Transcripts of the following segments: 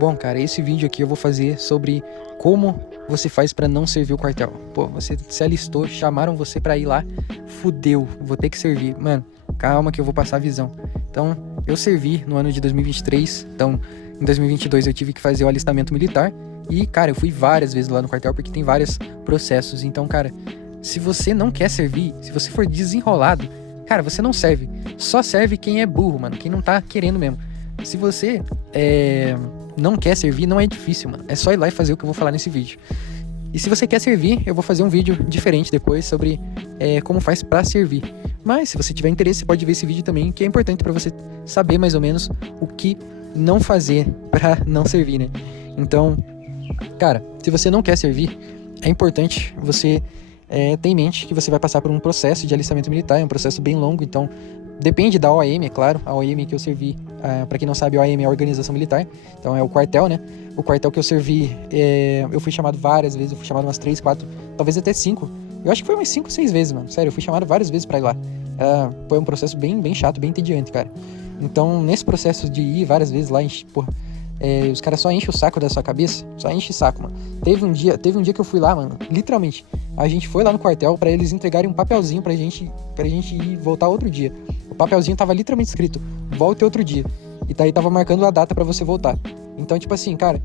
Bom, cara, esse vídeo aqui eu vou fazer sobre como você faz pra não servir o quartel. Pô, você se alistou, chamaram você pra ir lá, fudeu, vou ter que servir. Mano, calma que eu vou passar a visão. Então, eu servi no ano de 2023, então em 2022 eu tive que fazer o alistamento militar e, cara, eu fui várias vezes lá no quartel porque tem vários processos. Então, cara, se você não quer servir, se você for desenrolado, cara, você não serve. Só serve quem é burro, mano, quem não tá querendo mesmo. Se você não quer servir, não é difícil, mano. É só ir lá e fazer o que eu vou falar nesse vídeo. E se você quer servir, eu vou fazer um vídeo diferente depois sobre como faz pra servir. Mas se você tiver interesse, você pode ver esse vídeo também, que é importante pra você saber mais ou menos o que não fazer pra não servir, né? Então, cara, se você não quer servir, é importante você ter em mente que você vai passar por um processo de alistamento militar, é um processo bem longo, então depende da OAM, é claro. A OAM que eu servi, pra quem não sabe, a OAM é a Organização Militar, então é o quartel, né? O quartel que eu servi, eu fui chamado várias vezes, eu fui chamado umas 3, 4, talvez até 5. Eu acho que foi umas 5, 6 vezes, mano. Sério, eu fui chamado várias vezes pra ir lá. Foi um processo bem chato, bem entediante, cara. Então, nesse processo de ir várias vezes lá, os caras só enchem o saco da sua cabeça, só enchem o saco, mano. Teve um dia que eu fui lá, mano, literalmente. A gente foi lá no quartel pra eles entregarem um papelzinho pra gente ir voltar outro dia. O papelzinho tava literalmente escrito, volte outro dia. E daí tava marcando a data pra você voltar. Então, tipo assim, cara,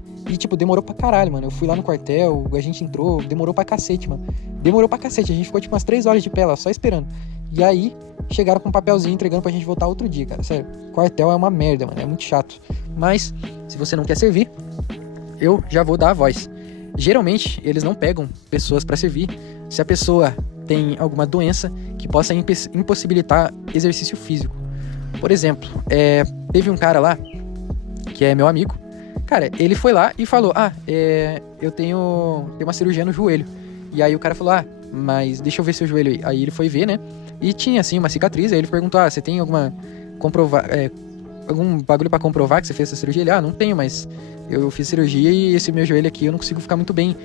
demorou pra caralho, mano. Eu fui lá no quartel, a gente entrou, demorou pra cacete, mano. Demorou pra cacete, a gente ficou tipo umas 3 horas de pé lá, só esperando. E aí, chegaram com um papelzinho entregando pra gente voltar outro dia, cara. Sério, quartel é uma merda, mano, é muito chato. Mas, se você não quer servir, eu já vou dar a voz. Geralmente, eles não pegam pessoas pra servir se a pessoa tem alguma doença que possa impossibilitar exercício físico. Por exemplo, teve um cara lá, que é meu amigo. Cara, ele foi lá e falou, eu tenho uma cirurgia no joelho. E aí o cara falou, mas deixa eu ver seu joelho aí. Aí ele foi ver, né? E tinha, assim, uma cicatriz. Aí ele perguntou, você tem algum bagulho pra comprovar que você fez essa cirurgia? Ele, não tenho, mas eu fiz cirurgia e esse meu joelho aqui eu não consigo ficar muito bem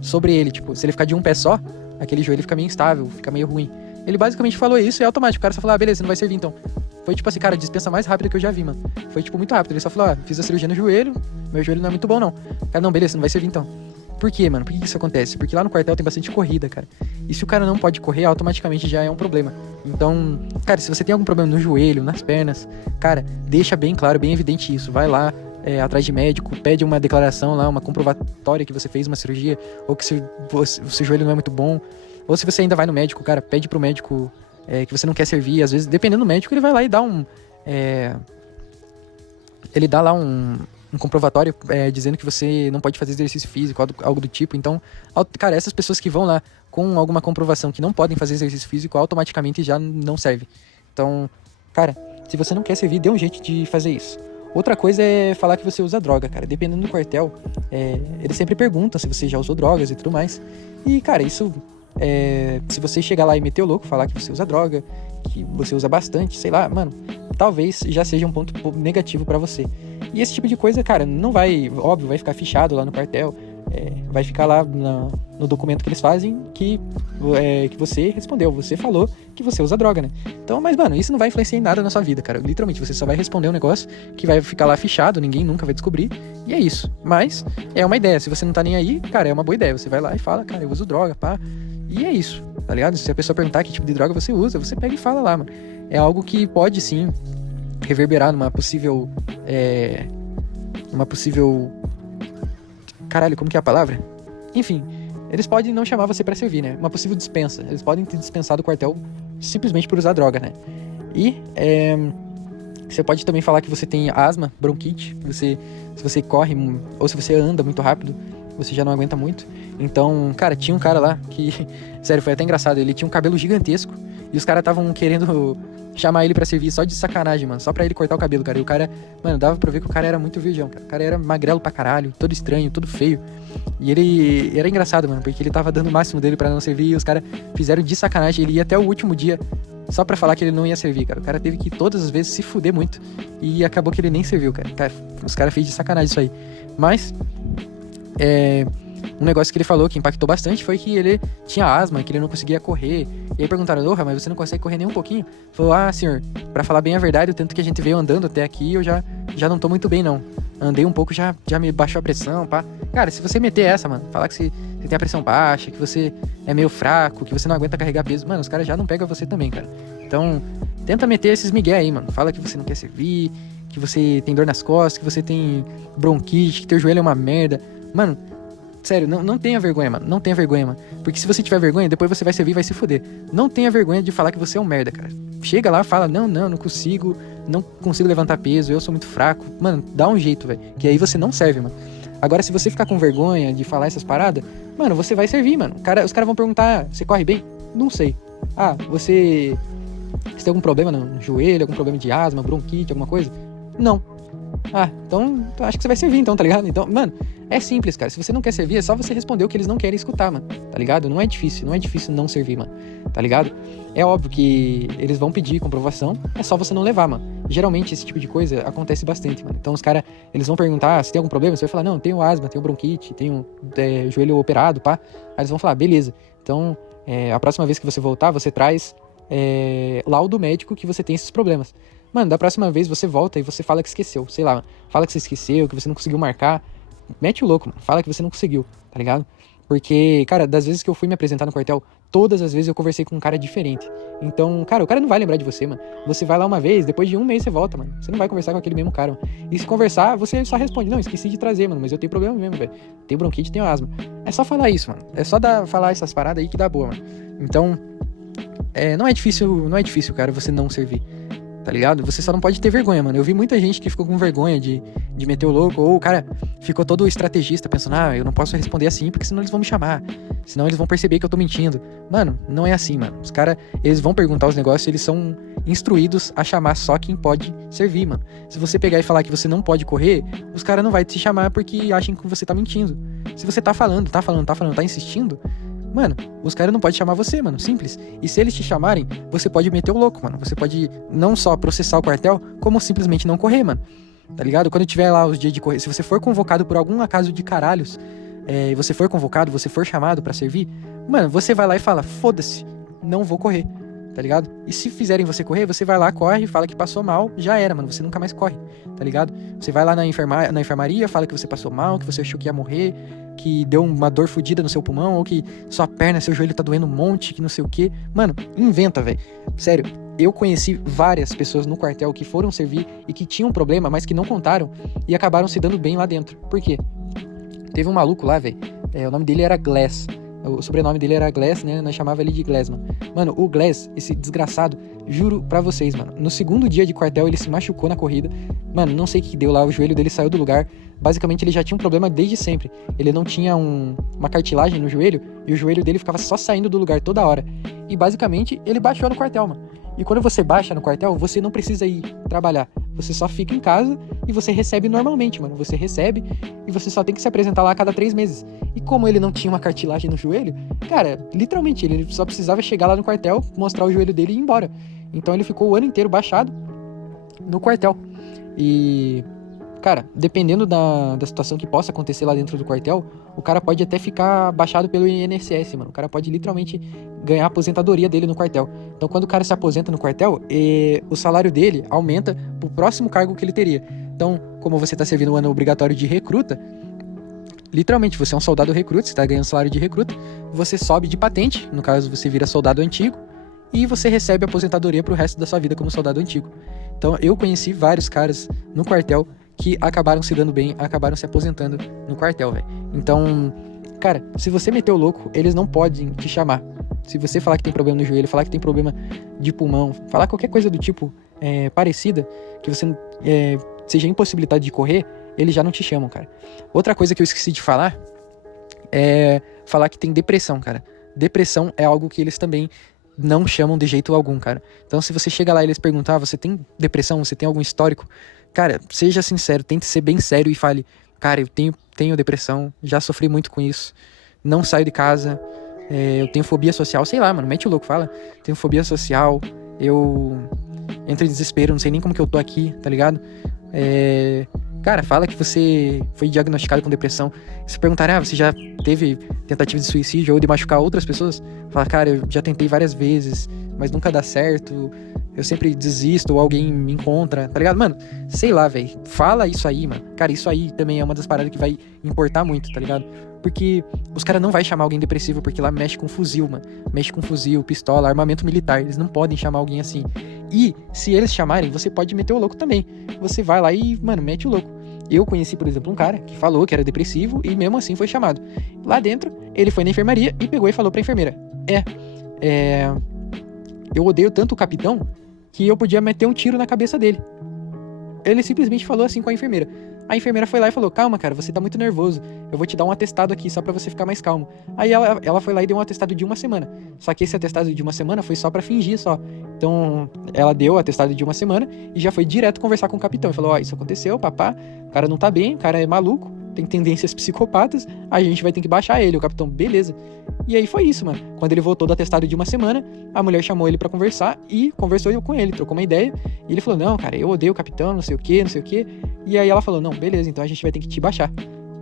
sobre ele. Tipo, se ele ficar de um pé só, aquele joelho fica meio instável, fica meio ruim. Ele basicamente falou isso e é automático. O cara só falou, beleza, não vai servir então. Foi tipo assim, cara, a dispensa mais rápida que eu já vi, mano. Foi tipo muito rápido. Ele só falou, fiz a cirurgia no joelho, meu joelho não é muito bom não. Cara, não, beleza, não vai servir então. Por quê, mano? Por que isso acontece? Porque lá no quartel tem bastante corrida, cara. E se o cara não pode correr, automaticamente já é um problema. Então, cara, se você tem algum problema no joelho, nas pernas, cara, deixa bem claro, bem evidente isso. Vai lá, atrás de médico, pede uma declaração lá, uma comprovatória que você fez uma cirurgia, ou que o seu joelho não é muito bom. Ou se você ainda vai no médico, cara, pede pro médico que você não quer servir. Às vezes, dependendo do médico, ele vai lá e dá ele dá lá um comprovatório dizendo que você não pode fazer exercício físico, algo do tipo. Então, cara, essas pessoas que vão lá com alguma comprovação que não podem fazer exercício físico, automaticamente já não serve. Então, cara, se você não quer servir, dê um jeito de fazer isso. Outra coisa é falar que você usa droga, cara. Dependendo do quartel, eles sempre perguntam se você já usou drogas e tudo mais. E, cara, isso... se você chegar lá e meter o louco, falar que você usa droga, que você usa bastante, sei lá, mano, talvez já seja um ponto negativo pra você. E esse tipo de coisa, cara, não vai, óbvio, vai ficar fichado lá no quartel, vai ficar lá no documento que eles fazem que você respondeu, você falou que você usa droga, né? Então, mas, mano, isso não vai influenciar em nada na sua vida, cara. Literalmente, você só vai responder um negócio que vai ficar lá fichado, ninguém nunca vai descobrir, e é isso. Mas é uma ideia, se você não tá nem aí, cara, é uma boa ideia. Você vai lá e fala, cara, eu uso droga, pá. E é isso, tá ligado? Se a pessoa perguntar que tipo de droga você usa, você pega e fala lá, mano. É algo que pode, sim, reverberar numa possível... Caralho, como que é a palavra? Enfim, eles podem não chamar você pra servir, né? Uma possível dispensa. Eles podem ter dispensado o quartel simplesmente por usar droga, né? E você pode também falar que você tem asma, bronquite, se você corre ou se você anda muito rápido, você já não aguenta muito. Então, cara, tinha um cara lá que... Sério, foi até engraçado. Ele tinha um cabelo gigantesco e os caras estavam querendo chamar ele pra servir só de sacanagem, mano. Só pra ele cortar o cabelo, cara. E o cara... Mano, dava pra ver que o cara era muito virgão, cara. O cara era magrelo pra caralho, todo estranho, todo feio. E ele... Era engraçado, mano, porque ele tava dando o máximo dele pra não servir e os caras fizeram de sacanagem. Ele ia até o último dia só pra falar que ele não ia servir, cara. O cara teve que todas as vezes se fuder muito e acabou que ele nem serviu, cara. Os caras fez de sacanagem isso aí. Mas... um negócio que ele falou que impactou bastante foi que ele tinha asma, que ele não conseguia correr. E aí perguntaram, mas você não consegue correr nem um pouquinho? Falou, senhor, pra falar bem a verdade, o tanto que a gente veio andando até aqui, eu já já não tô muito bem, não. Andei um pouco, já me baixou a pressão, pá. Cara, se você meter essa, mano, falar que você tem a pressão baixa, que você é meio fraco, que você não aguenta carregar peso, mano, os caras já não pegam você também, cara. Então, tenta meter esses migué aí, mano. Fala que você não quer servir, que você tem dor nas costas, que você tem bronquite, que teu joelho é uma merda. Mano, sério, não tenha vergonha, mano. Não tenha vergonha, mano. Porque se você tiver vergonha, depois você vai servir e vai se fuder. Não tenha vergonha de falar que você é um merda, cara. Chega lá, fala, não consigo levantar peso, eu sou muito fraco. Mano, dá um jeito, velho. Que aí você não serve, mano. Agora, se você ficar com vergonha de falar essas paradas, mano, você vai servir, mano. Os caras vão perguntar, você corre bem? Não sei. Ah, você tem algum problema no joelho, algum problema de asma, bronquite, alguma coisa? Não. Ah, então acho que você vai servir então, tá ligado? Então, mano, é simples, cara. Se você não quer servir, é só você responder o que eles não querem escutar, mano. Tá ligado? Não é difícil não servir, mano. Tá ligado? É óbvio que eles vão pedir comprovação, é só você não levar, mano. Geralmente esse tipo de coisa acontece bastante, mano. Então os caras, eles vão perguntar se tem algum problema, você vai falar, não, tenho asma, tenho bronquite, tenho joelho operado, pá. Aí eles vão falar, beleza. Então, a próxima vez que você voltar, você traz laudo médico que você tem esses problemas. Mano, da próxima vez você volta e você fala que esqueceu, sei lá, fala que você esqueceu, que você não conseguiu marcar, mete o louco, mano, fala que você não conseguiu, tá ligado? Porque, cara, das vezes que eu fui me apresentar no quartel, todas as vezes eu conversei com um cara diferente. Então, cara, o cara não vai lembrar de você, mano. Você vai lá uma vez, depois de um mês você volta, mano. Você não vai conversar com aquele mesmo cara, mano. E se conversar, você só responde, não, esqueci de trazer, mano, mas eu tenho problema mesmo, velho. Tenho bronquite, tenho asma. É só falar isso, mano. É só falar essas paradas aí que dá boa, mano. Então, não é difícil, cara, você não servir. Tá ligado? Você só não pode ter vergonha, mano. Eu vi muita gente que ficou com vergonha de meter o louco, ou o cara ficou todo estrategista pensando, eu não posso responder assim porque senão eles vão me chamar, senão eles vão perceber que eu tô mentindo. Mano, não é assim, mano. Os caras, eles vão perguntar os negócios, eles são instruídos a chamar só quem pode servir, mano. Se você pegar e falar que você não pode correr, os caras não vão te chamar porque acham que você tá mentindo. Se você tá falando, tá insistindo, mano, os caras não podem chamar você, mano, simples. E se eles te chamarem, você pode meter o louco, mano. Você pode não só processar o quartel, como simplesmente não correr, mano. Tá ligado? Quando tiver lá os dias de correr, se você for convocado por algum acaso de caralhos, você for convocado, você for chamado pra servir, mano, você vai lá e fala, foda-se, não vou correr, tá ligado? E se fizerem você correr, você vai lá, corre, fala que passou mal, já era, mano, você nunca mais corre, tá ligado? Você vai lá na enfermaria, fala que você passou mal, que você achou que ia morrer, que deu uma dor fodida no seu pulmão, ou que sua perna, seu joelho tá doendo um monte, que não sei o que. Mano, inventa, velho. Sério, eu conheci várias pessoas no quartel que foram servir e que tinham problema, mas que não contaram e acabaram se dando bem lá dentro. Por quê? Teve um maluco lá, velho, o nome dele era Glass. O sobrenome dele era Glass, né? Nós chamava ele de Glass, mano. Mano, o Glass, esse desgraçado, juro pra vocês, mano. No segundo dia de quartel, ele se machucou na corrida. Mano, não sei o que deu lá, o joelho dele saiu do lugar. Basicamente, ele já tinha um problema desde sempre. Ele não tinha uma cartilagem no joelho e o joelho dele ficava só saindo do lugar toda hora. E basicamente, ele baixou no quartel, mano. E quando você baixa no quartel, você não precisa ir trabalhar. Você só fica em casa e você recebe normalmente, mano. Você recebe e você só tem que se apresentar lá a cada 3 meses. E como ele não tinha uma cartilagem no joelho, cara, literalmente, ele só precisava chegar lá no quartel, mostrar o joelho dele e ir embora. Então ele ficou o ano inteiro baixado no quartel. E, cara, dependendo da situação que possa acontecer lá dentro do quartel, o cara pode até ficar baixado pelo INSS, mano. O cara pode literalmente ganhar a aposentadoria dele no quartel. Então, quando o cara se aposenta no quartel, o salário dele aumenta pro próximo cargo que ele teria. Então, como você tá servindo o ano obrigatório de recruta, literalmente, você é um soldado recruta, você tá ganhando salário de recruta, você sobe de patente, no caso, você vira soldado antigo, e você recebe a aposentadoria pro resto da sua vida como soldado antigo. Então, eu conheci vários caras no quartel que acabaram se dando bem, acabaram se aposentando no quartel, velho. Então, cara, se você meter o louco, eles não podem te chamar. Se você falar que tem problema no joelho, falar que tem problema de pulmão, falar qualquer coisa do tipo parecida, que você seja impossibilitado de correr, eles já não te chamam, cara. Outra coisa que eu esqueci de falar é falar que tem depressão, cara. Depressão é algo que eles também não chamam de jeito algum, cara. Então, se você chega lá e eles perguntar, você tem depressão, você tem algum histórico? Cara, seja sincero, tente ser bem sério e fale, cara, eu tenho depressão, já sofri muito com isso, não saio de casa, eu tenho fobia social, sei lá, mano, mete o louco, fala, tenho fobia social, eu entro em desespero, não sei nem como que eu tô aqui, tá ligado? Cara, fala que você foi diagnosticado com depressão. Se perguntar, você já teve tentativa de suicídio ou de machucar outras pessoas? Fala, cara, eu já tentei várias vezes, mas nunca dá certo. eu sempre desisto ou alguém me encontra, tá ligado? Mano, sei lá, velho. Fala isso aí, mano. Cara, isso aí também é uma das paradas que vai importar muito, tá ligado? Porque os caras não vai chamar alguém depressivo porque lá mexe com fuzil, mano. Mexe com fuzil, pistola, armamento militar. Eles não podem chamar alguém assim. E se eles chamarem, você pode meter o louco também. Você vai lá e, mano, mete o louco. Eu conheci, por exemplo, um cara que falou que era depressivo e mesmo assim foi chamado. Lá dentro, ele foi na enfermaria e pegou e falou pra enfermeira: eu odeio tanto o capitão que eu podia meter um tiro na cabeça dele. Ele simplesmente falou assim com a enfermeira. A enfermeira foi lá e falou: calma, cara, você tá muito nervoso. Eu vou te dar um atestado aqui só pra você ficar mais calmo. Aí ela foi lá e deu um atestado de 1 semana. Só que esse atestado de 1 semana foi só pra fingir só. Então, ela deu o atestado de 1 semana e já foi direto conversar com o capitão. E falou: ó, isso aconteceu, papá. O cara não tá bem, o cara é maluco, tem tendências psicopatas, a gente vai ter que baixar ele. O capitão: beleza. E aí foi isso, mano. Quando ele voltou do atestado de 1 semana, a mulher chamou ele pra conversar e conversou com ele, trocou uma ideia. E ele falou: não, cara, eu odeio o capitão, não sei o que, não sei o que. E aí ela falou: não, beleza, então a gente vai ter que te baixar.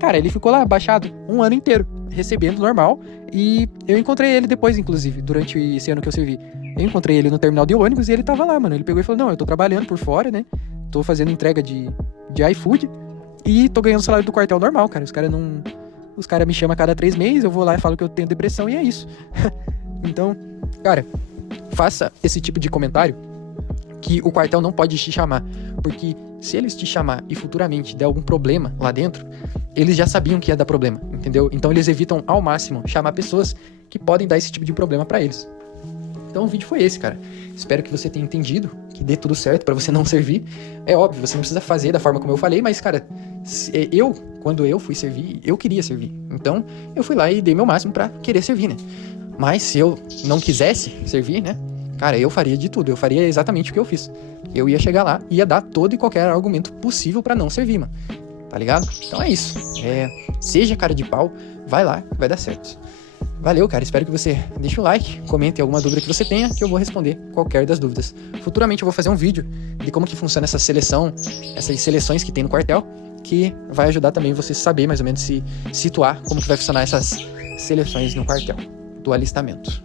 Cara, ele ficou lá baixado 1 ano inteiro, recebendo normal. E eu encontrei ele depois, inclusive, durante esse ano que eu servi. Eu encontrei ele no terminal de ônibus e ele tava lá, mano. Ele pegou e falou: não, eu tô trabalhando por fora, né? Tô fazendo entrega de iFood e tô ganhando o salário do quartel normal, cara. Os caras me chamam a cada 3 meses, eu vou lá e falo que eu tenho depressão e é isso. Então, cara, faça esse tipo de comentário que o quartel não pode te chamar. Porque se eles te chamar e futuramente der algum problema lá dentro, eles já sabiam que ia dar problema, entendeu? Então eles evitam ao máximo chamar pessoas que podem dar esse tipo de problema pra eles. Então o vídeo foi esse, cara. Espero que você tenha entendido, que dê tudo certo pra você não servir. É óbvio, você não precisa fazer da forma como eu falei, mas, cara, quando eu fui servir, eu queria servir. Então, eu fui lá e dei meu máximo pra querer servir, né? Mas se eu não quisesse servir, né? Cara, eu faria de tudo. Eu faria exatamente o que eu fiz. Eu ia chegar lá e ia dar todo e qualquer argumento possível pra não servir, mano. Tá ligado? Então é isso. Seja cara de pau, vai lá, vai dar certo. Valeu, cara. Espero que você deixe um like, comente alguma dúvida que você tenha, que eu vou responder qualquer das dúvidas. Futuramente eu vou fazer um vídeo de como que funciona essa seleção, essas seleções que tem no quartel, que vai ajudar também você saber mais ou menos se situar como que vai funcionar essas seleções no quartel do alistamento.